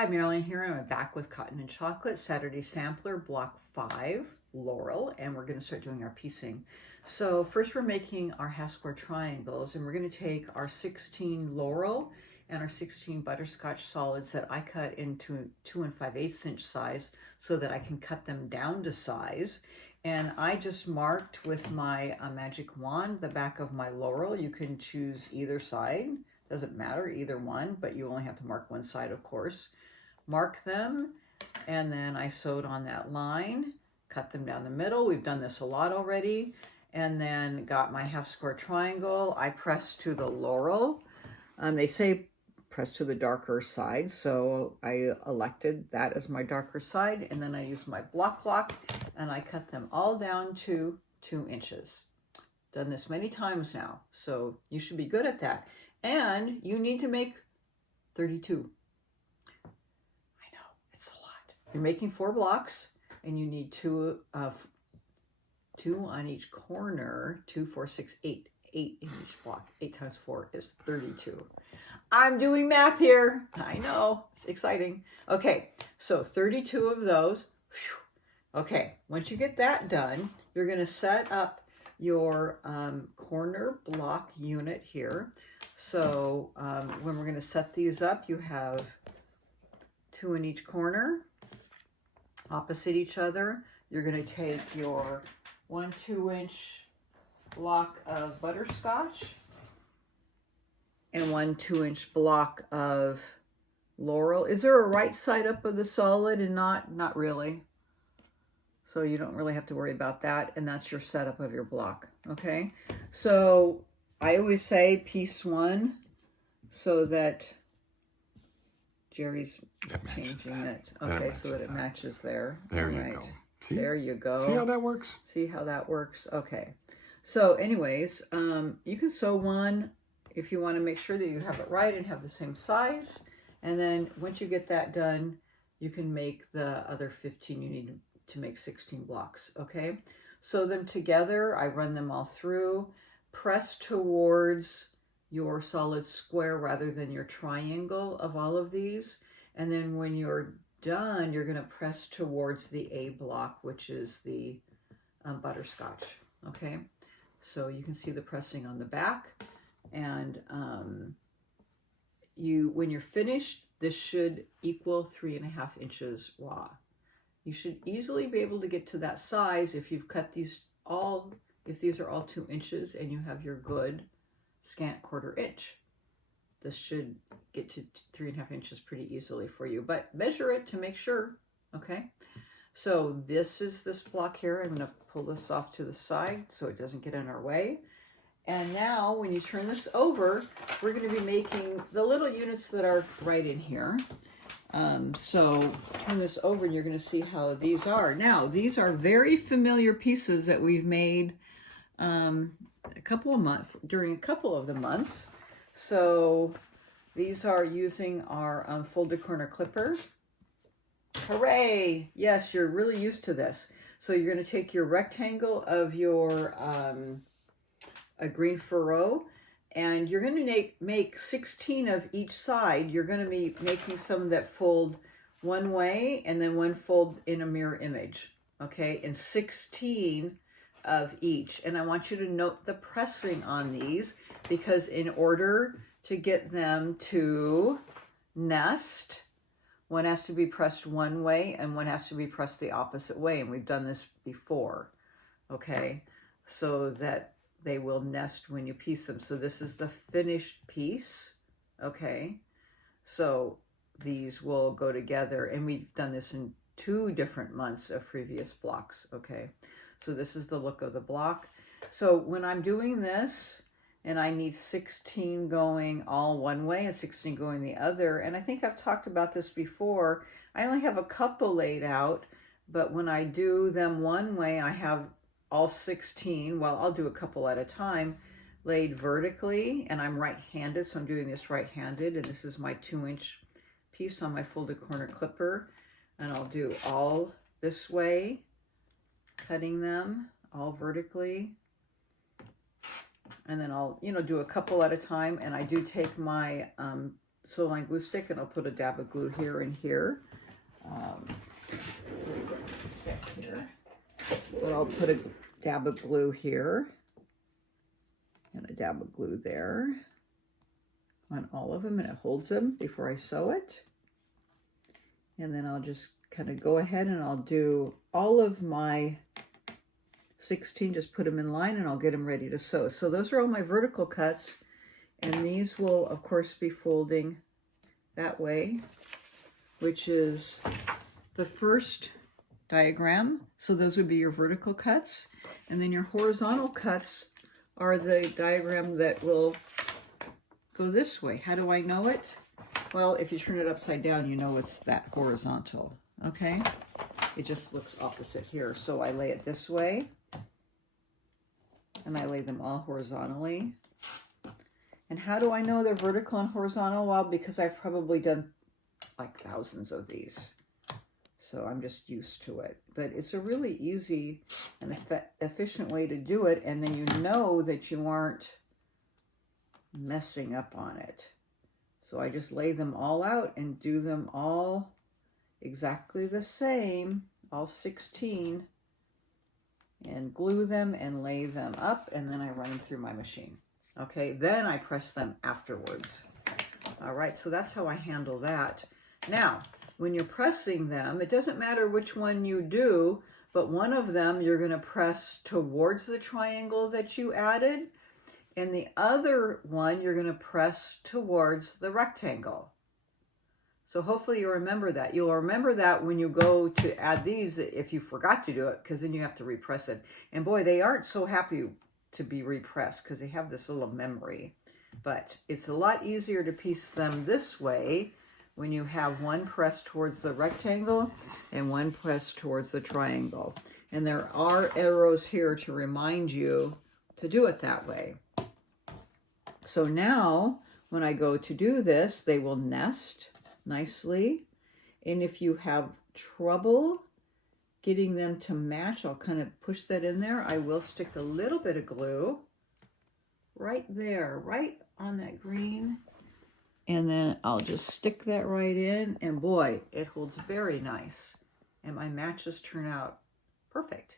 Hi, Marilyn here, and I'm back with Cotton and Chocolate, Saturday Sampler, Block 5, Laurel, and we're going to start doing our piecing. So first we're making our half square triangles, and we're going to take our 16 Laurel and our 16 butterscotch solids that I cut into 2 5/8 inch size so that I can cut them down to size. And I just marked with my magic wand the back of my Laurel. You can choose either side. Doesn't matter, either one, but you only have to mark one side, of course. Mark them, and then I sewed on that line, cut them down the middle. We've done this a lot already. And then got my half square triangle. I pressed to the Laurel. They say press to the darker side, so I elected that as my darker side, and then I used my block lock, and I cut them all down to 2 inches. Done this many times now, so you should be good at that. And you need to make 32. I know, it's a lot. You're making 4 blocks, and you need 2 on each corner. 2, 4, 6, 8. 8 in each block. 8 times 4 is 32. I'm doing math here. I know, it's exciting. Okay, so 32 of those. Whew. Okay, once you get that done, you're going to set up your corner block unit here. So when we're going to set these up, you have 2 in each corner, opposite each other. You're going to take your 1 2-inch block of butterscotch and 1 2-inch block of Laurel. Is there a right side up of the solid and not really? So you don't really have to worry about that, and that's your setup of your block, okay? So I always say piece 1 so that Jerry's changing it. Okay, so that it matches there. There you go. See? There you go. See how that works? See how that works? Okay. So anyways, you can sew one if you want to make sure that you have it right and have the same size. And then once you get that done, you can make the other 15 you need to make 16 blocks, okay? Sew them together. I run them all through. Press towards your solid square rather than your triangle of all of these. And then when you're done, you're going to press towards the A block, which is the butterscotch, okay? So you can see the pressing on the back. And when you're finished, this should equal 3.5 inches raw. You should easily be able to get to that size if you've cut these all, if these are all 2 inches and you have your good scant 1/4 inch. This should get to 3.5 inches pretty easily for you, but measure it to make sure, okay? So this is this block here. I'm going to pull this off to the side so it doesn't get in our way. And now when you turn this over, we're going to be making the little units that are right in here. So turn this over and you're going to see how these are. Now, these are very familiar pieces that we've made during a couple of the months. So these are using our folded corner clipper. Hooray! Yes, you're really used to this. So you're going to take your rectangle of your a green furrow, and you're going to make 16 of each side. You're going to be making some that fold one way and then one fold in a mirror image, okay? And 16 of each. And I want you to note the pressing on these, because in order to get them to nest, one has to be pressed one way and one has to be pressed the opposite way. And we've done this before, okay? So that they will nest when you piece them. So this is the finished piece, okay? So these will go together, and we've done this in 2 different months of previous blocks, okay? So this is the look of the block. So when I'm doing this, and I need 16 going all one way and 16 going the other, and I think I've talked about this before, I only have a couple laid out, but when I do them one way, I have all 16, well, I'll do a couple at a time, laid vertically, and I'm right-handed, so I'm doing this right-handed, and this is my 2-inch piece on my folded corner clipper, and I'll do all this way, cutting them all vertically, and then I'll, do a couple at a time, and I do take my Silicone glue stick, and I'll put a dab of glue here and here. Stick here. But I'll put a dab of glue here and a dab of glue there on all of them, and it holds them before I sew it. And then I'll just kind of go ahead and I'll do all of my 16, just put them in line, and I'll get them ready to sew. So those are all my vertical cuts, and these will of course be folding that way, which is the first diagram. So those would be your vertical cuts, and then your horizontal cuts are the diagram that will go this way. How do I know it? Well, if you turn it upside down, you know it's that horizontal, okay? It just looks opposite here. So I lay it this way, and I lay them all horizontally. And how do I know they're vertical and horizontal? Well, because I've probably done like thousands of these. So I'm just used to it. But it's a really easy and efficient way to do it. And then you know that you aren't messing up on it. So I just lay them all out and do them all exactly the same, all 16, and glue them and lay them up, and then I run them through my machine. Okay, then I press them afterwards. All right, so that's how I handle that. Now, when you're pressing them, it doesn't matter which one you do, but one of them you're going to press towards the triangle that you added, and the other one you're going to press towards the rectangle. So hopefully you remember that. You'll remember that when you go to add these if you forgot to do it, because then you have to repress it. And boy, they aren't so happy to be repressed because they have this little memory. But it's a lot easier to piece them this way when you have one pressed towards the rectangle and one pressed towards the triangle. And there are arrows here to remind you to do it that way. So now when I go to do this, they will nest nicely. And if you have trouble getting them to match, I'll kind of push that in there. I will stick a little bit of glue right there, right on that green. And then I'll just stick that right in, and boy, it holds very nice. And my matches turn out perfect.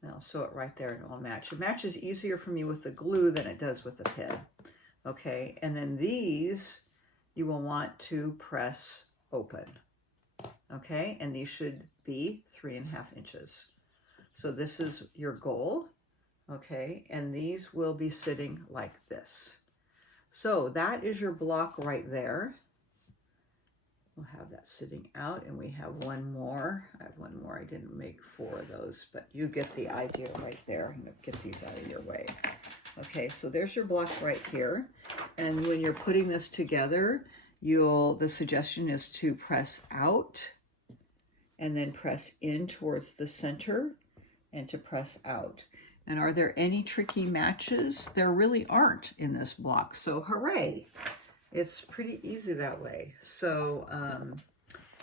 And I'll sew it right there and it'll match. It matches easier for me with the glue than it does with the pin. Okay, and then these you will want to press open. Okay, and these should be 3.5 inches. So this is your goal. Okay, and these will be sitting like this. So that is your block right there. We'll have that sitting out, and we have one more. I have one more. I didn't make 4 of those, but you get the idea right there. I'm going to get these out of your way. Okay, so there's your block right here. And when you're putting this together, the suggestion is to press out and then press in towards the center and to press out. And are there any tricky matches? There really aren't in this block, so hooray! It's pretty easy that way. So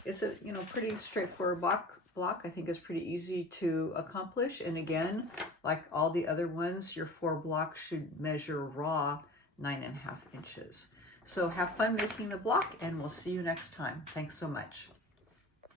it's a pretty straightforward block. I think is pretty easy to accomplish. And again, like all the other ones, your 4 blocks should measure raw 9.5 inches. So have fun making the block, and we'll see you next time. Thanks so much.